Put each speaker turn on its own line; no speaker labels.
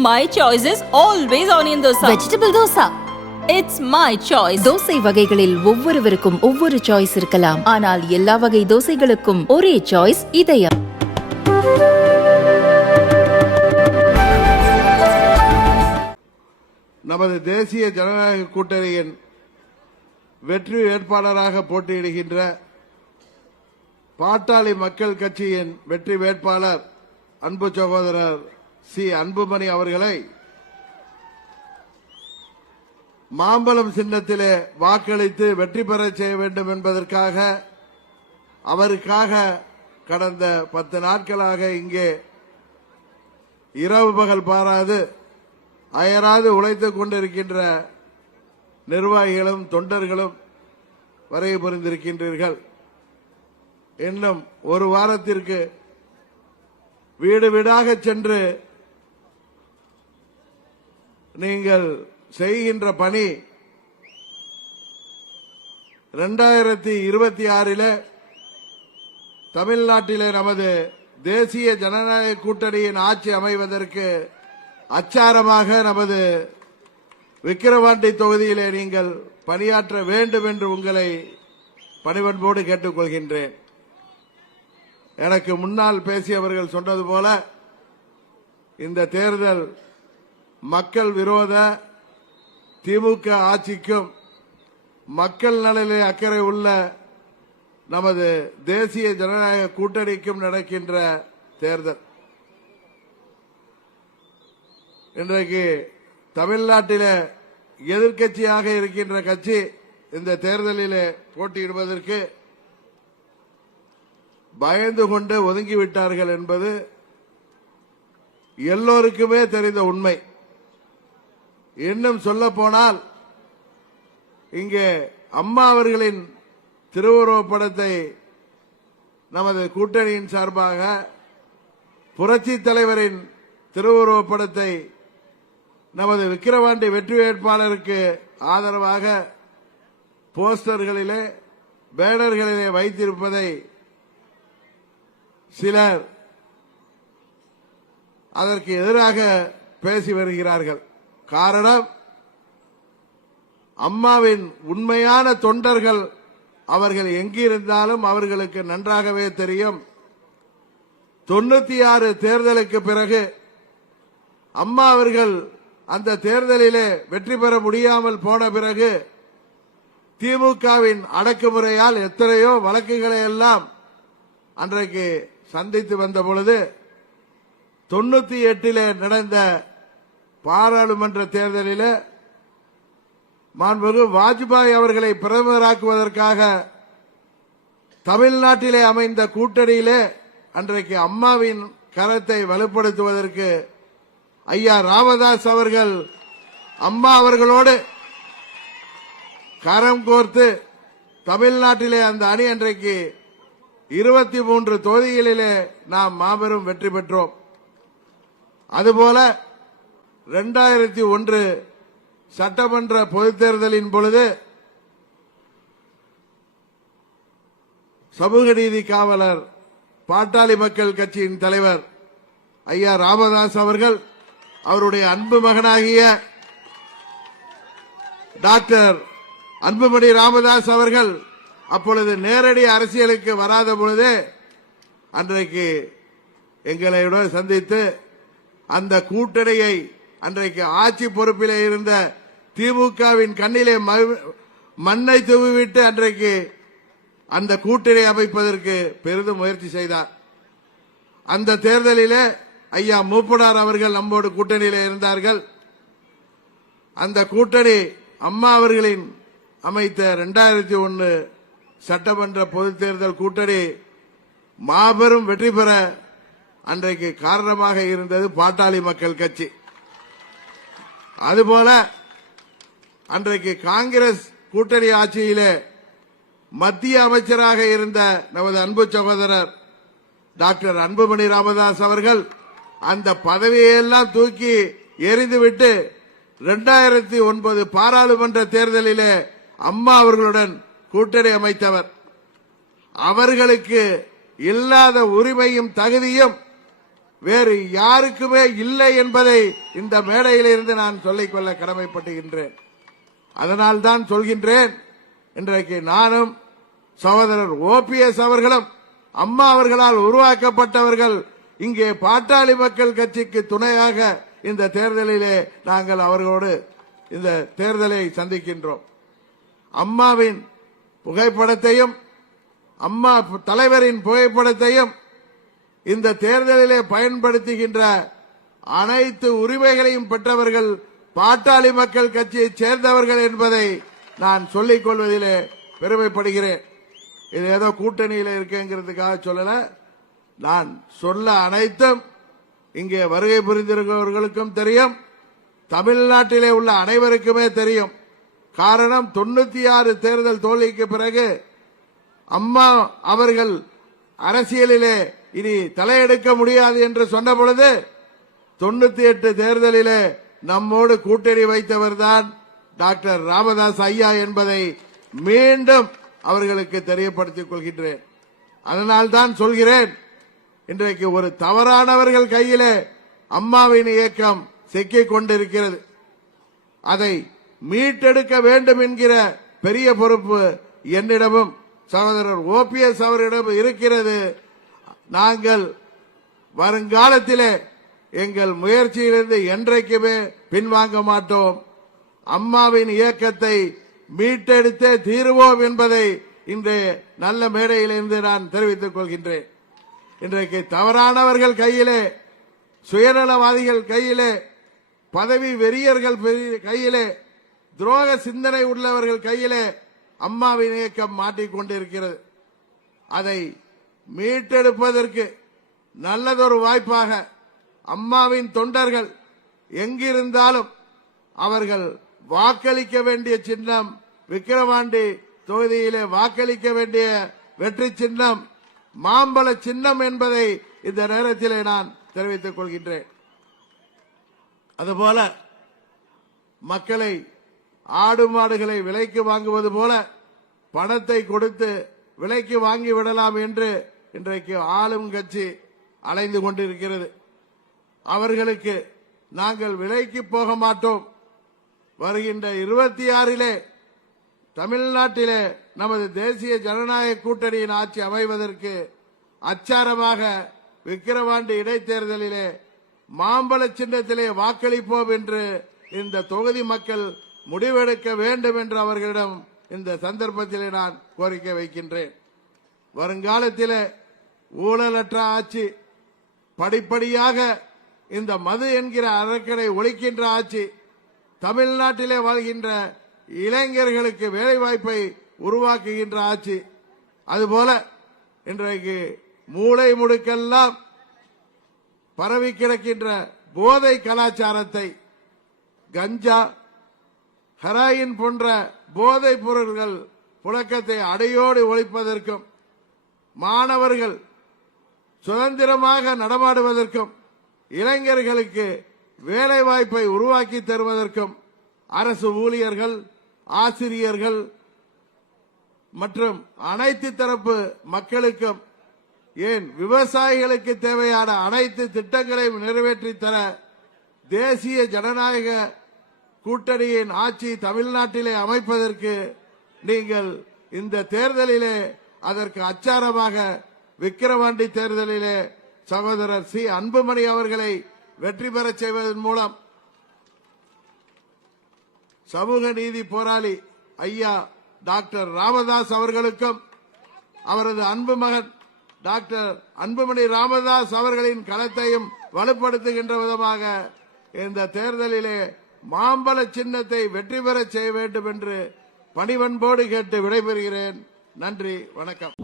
My choice is always onion dosa.
Vegetable dosa
It's my choice.
Dosai வகைகளில் ஒவ்வொருவருக்கும் ஒவ்வொரு choice இருக்கலாம் ஆனால் எல்லா வகை தோசைகளுக்கும் ஒரே சாய்ஸ் இதயம்
நமது தேசிய ஜனநாயக கூட்டணியின் வெற்றி வேட்பாளராக போட்டியிடுகின்ற பாட்டாளி மக்கள் கட்சியின் வெற்றி வேட்பாளர் அன்பு சகோதரர் சி. அன்புமணி அவர்களை மாம்பழம் சின்னத்திலே வாக்களித்து வெற்றி பெற செய்ய வேண்டும் என்பதற்காக அவருக்காக கடந்த பத்து நாட்களாக இங்கே இரவு பகல் பாராது அயராது உழைத்துக் கொண்டிருக்கின்ற நிர்வாகிகளும் தொண்டர்களும் வரைய புரிந்திருக்கின்றீர்கள். இன்னும் ஒரு வாரத்திற்கு வீடு வீடாக சென்று நீங்கள் செய்கின்ற பணி இரண்டாயிரத்தி இருபத்தி ஆறில தமிழ்நாட்டிலே நமது தேசிய ஜனநாயக கூட்டணியின் ஆட்சி அமைவதற்கு அச்சாரமாக நமது விக்கிரவாண்டி தொகுதியிலே நீங்கள் பணியாற்ற வேண்டும் என்று உங்களை பணிவன்போடு கேட்டுக்கொள்கின்றேன். எனக்கு முன்னால் பேசியவர்கள் சொன்னது போல இந்த தேர்தல் மக்கள் விரோத திமுக ஆட்சிக்கும் மக்கள் நலனிலே அக்கறை உள்ள நமது தேசிய ஜனநாயக கூட்டணிக்கும் நடக்கின்ற தேர்தல். இன்றைக்கு தமிழ்நாட்டில எதிர்க்கட்சியாக இருக்கின்ற கட்சி இந்த தேர்தலிலே போட்டியிடுவதற்கு பயந்து கொண்டு ஒதுங்கிவிட்டார்கள் என்பது எல்லோருக்குமே தெரிந்த உண்மை. இன்னும் சொல்ல போனால் இங்கே அம்மா அவர்களின் திருவுருவப் படத்தை நமது கூட்டணியின் சார்பாக புரட்சி தலைவரின் திருவுருவப் படத்தை நமது விக்கிரவாண்டி வெற்றி வேட்பாளருக்கு ஆதரவாக போஸ்டர்களிலே பேனர்களிலே வைத்திருப்பதை சிலர் அதற்கு எதிராக பேசி வருகிறார்கள். காரணம் அம்மாவின் உண்மையான தொண்டர்கள் அவர்கள் எங்கிருந்தாலும் அவர்களுக்கு நன்றாகவே தெரியும். தொண்ணூத்தி ஆறு தேர்தலுக்கு பிறகு அம்மா அவர்கள் அந்த தேர்தலிலே வெற்றி பெற முடியாமல் போன பிறகு திமுகவின் அடக்குமுறையால் எத்தனையோ வழக்குகளை எல்லாம் அன்றைக்கு சந்தித்து வந்த பொழுது தொண்ணூத்தி எட்டிலே நடந்த பாராளுமன்ற தேர்தலில் மாண்புமிகு வாஜ்பாய் அவர்களை பிரதமராக்குவதற்காக தமிழ்நாட்டிலே அமைந்த கூட்டணியிலே அன்றைக்கு அம்மாவின் கரத்தை வலுப்படுத்துவதற்கு ஐயா ராமதாஸ் அவர்கள் அம்மா அவர்களோடு கரம் கோர்த்து தமிழ்நாட்டிலே அந்த அணி அன்றைக்கு இருபத்தி மூன்று தொகுதிகளிலே நாம் மாபெரும் வெற்றி பெற்றோம். அதுபோல இரண்டாயிரத்தி ஒன்று சட்டமன்ற பொதுத் தேர்தலின் பொழுது சமூக நீதி காவலர் பாட்டாளி மக்கள் கட்சியின் தலைவர் ஐயா ராமதாஸ் அவர்கள் அவருடைய அன்பு மகனாகிய டாக்டர் அன்புமணி ராமதாஸ் அவர்கள் அப்பொழுது நேரடி அரசியலுக்கு வராத பொழுதே அன்றைக்கு எங்களையுடன் சந்தித்து அந்த கூட்டணியை அன்றைக்கு ஆட்சி பொறுப்பிலே இருந்த திமுகவின் கண்ணிலே ம- மண்ணை தூவிவிட்டு அன்றைக்கு அந்த கூட்டணி அமைப்பதற்கு பெரிதும் முயற்சி செய்தார். அந்த தேர்தலிலே ஐயா மூப்பனார் அவர்கள் நம்மோடு கூட்டணியில் இருந்தார்கள். அந்த கூட்டணி அம்மா அவர்களின் அமைத்த இரண்டாயிரத்தி ஒன்று சட்டமன்ற பொதுத் தேர்தல் கூட்டணி மாபெரும் வெற்றி பெற அன்றைக்கு காரணமாக இருந்தது பாட்டாளி மக்கள் கட்சி. அதுபோல அன்றைக்கு காங்கிரஸ் கூட்டணி ஆட்சியிலே மத்திய அமைச்சராக இருந்த நமது அன்பு சகோதரர் டாக்டர் அன்புமணி ராமதாஸ் அவர்கள் அந்த பதவியெல்லாம் தூக்கி எறிந்துவிட்டு இரண்டாயிரத்தி ஒன்பது பாராளுமன்ற தேர்தலிலே அம்மா அவர்களுடன் கூட்டணி அமைத்தவர். அவர்களுக்கு இல்லாத உரிமையும் தகுதியும் வேறு யாருக்குமே இல்லை என்பதை இந்த மேடையிலிருந்து நான் சொல்லிக்கொள்ள கடமைப்பட்டுகின்றேன். அதனால் தான் சொல்கின்றேன் இன்றைக்கு நானும் சகோதரர் ஓபிஎஸ் அவர்களும் அம்மா அவர்களால் உருவாக்கப்பட்டவர்கள் இங்கே பாட்டாளி மக்கள் கட்சிக்கு துணையாக இந்த தேர்தலிலே நாங்கள் அவர்களோடு இந்த தேர்தலை சந்திக்கின்றோம். அம்மாவின் புகைப்படத்தையும் அம்மா தலைவரின் புகைப்படத்தையும் இந்த தேர்தலிலே பயன்படுத்துகின்ற அனைத்து உரிமைகளையும் பெற்றவர்கள் பாட்டாளி மக்கள் கட்சியைச் சேர்ந்தவர்கள் என்பதை நான் சொல்லிக் கொள்வதிலே பெருமைப்படுகிறேன். இது ஏதோ கூட்டணியில் இருக்குங்கிறதுக்காக சொல்லல. நான் சொல்ல அனைத்தும் இங்கே வருகை புரிந்திருக்கிறவர்களுக்கும் தெரியும். தமிழ்நாட்டிலே உள்ள அனைவருக்குமே தெரியும். காரணம் தொண்ணூத்தி ஆறு தேர்தல் தோல்விக்கு பிறகு அம்மா அவர்கள் அரசியலிலே இனி தலையெடுக்க முடியாது என்று சொன்ன பொழுது தொண்ணூத்தி எட்டு தேர்தலிலே நம்மோடு கூட்டணி வைத்தவர்தான் டாக்டர் ராமதாஸ் ஐயா என்பதை மீண்டும் அவர்களுக்கு தெரியப்படுத்திக் கொள்கின்றேன். அதனால் தான் சொல்கிறேன் இன்றைக்கு ஒரு தவறானவர்கள் கையிலே அம்மாவின் இயக்கம் சிக்கிக் கொண்டிருக்கிறது. அதை மீட்டெடுக்க வேண்டும் என்கிற பெரிய பொறுப்பு என்னிடமும் சகோதரர் ஓபிஎஸ் அவரிடம் இருக்கிறது நாங்கள் வருங்காலத்திலே எங்கள் முயற்சியிலிருந்து என்றைக்குமே பின்வாங்க மாட்டோம். அம்மாவின் இயக்கத்தை மீட்டெடுத்தே தீருவோம் என்பதை இன்று நல்ல மேடையிலிருந்து நான் தெரிவித்துக் கொள்கின்றேன். இன்றைக்கு தவறானவர்கள் கையிலே சுயநலவாதிகள் கையிலே பதவி வெறியர்கள் பெரிய- கையிலே துரோக சிந்தனை உள்ளவர்கள் கையிலே அம்மாவின் இயக்கம் மாட்டிக்கொண்டிருக்கிறது. அதை மீட்டெடுப்பதற்கு நல்லதொரு வாய்ப்பாக அம்மாவின் தொண்டர்கள் எங்கிருந்தாலும் அவர்கள் வாக்களிக்க வேண்டிய சின்னம் விக்கிரவாண்டி தொகுதியிலே வாக்களிக்க வேண்டிய வெற்றி சின்னம் மாம்பழ சின்னம் என்பதை இந்த நேரத்திலே நான் தெரிவித்துக் கொள்கின்றேன். அதுபோல மக்களை ஆடு மாடுகளை விலைக்கு வாங்குவது போல பணத்தை கொடுத்து விலைக்கு வாங்கி விடலாம் என்று இன்றைக்கு ஆளும் கட்சி அலைந்து கொண்டிருக்கிறது. அவர்களுக்கு நாங்கள் விலைக்கு போக மாட்டோம். வருகின்ற இருபத்தி ஆறிலே தமிழ்நாட்டிலே நமது தேசிய ஜனநாயக கூட்டணியின் ஆட்சி அமைவதற்கு அச்சாரமாக விக்கிரவாண்டி இடைத்தேர்தலிலே மாம்பழ சின்னத்திலே வாக்களிப்போம் என்று இந்த தொகுதி மக்கள் முடிவெடுக்க வேண்டும் என்று அவர்களிடம் இந்த சந்தர்ப்பத்தில் நான் கோரிக்கை வைக்கின்றேன். வருங்காலத்தில் ஊழலற்ற ஆட்சி படிப்படியாக இந்த மது என்கிற அறக்கடை ஒழிக்கின்ற ஆட்சி தமிழ்நாட்டிலே வாழ்கின்ற இளைஞர்களுக்கு வேலைவாய்ப்பை உருவாக்குகின்ற ஆட்சி அதுபோல இன்றைக்கு மூளை முடுக்கெல்லாம் பரவி கிடக்கின்ற போதை கலாச்சாரத்தை கஞ்சா ஹெராயின் போன்ற போதைப் பொருள்கள் புழக்கத்தை அடையோடு ஒழிப்பதற்கும் மாணவர்கள் சுதந்திரமாக நடமாடுவதற்கும் இளைஞர்களுக்கு வேலை வாய்ப்பை உருவாக்கி தருவதற்கும் அரசு ஊழியர்கள் ஆசிரியர்கள் மற்றும் அனைத்து தரப்பு மக்களுக்கும் ஏன் விவசாயிகளுக்கு தேவையான அனைத்து திட்டங்களையும் நிறைவேற்றி தர தேசிய ஜனநாயக கூட்டணியின் ஆட்சி தமிழ்நாட்டிலே அமைப்பதற்கு நீங்கள் இந்த தேர்தலிலே அதற்கு அச்சாரமாக விக்கிரவாண்டி தேர்தலிலே சகோதரர் சி. அன்புமணி அவர்களை வெற்றி பெறச் செய்வதன் மூலம் சமூக நீதி போராளி ஐயா டாக்டர் ராமதாஸ் அவர்களுக்கும் அவரது அன்பு மகன் டாக்டர் அன்புமணி ராமதாஸ் அவர்களின் களத்தையும் வலுப்படுத்துகின்ற விதமாக இந்த தேர்தலிலே மாம்பழ சின்னத்தை வெற்றி பெறச் செய்ய வேண்டும் என்று பணிவன்போடு கேட்டு விடைபெறுகிறேன். நன்றி வணக்கம்.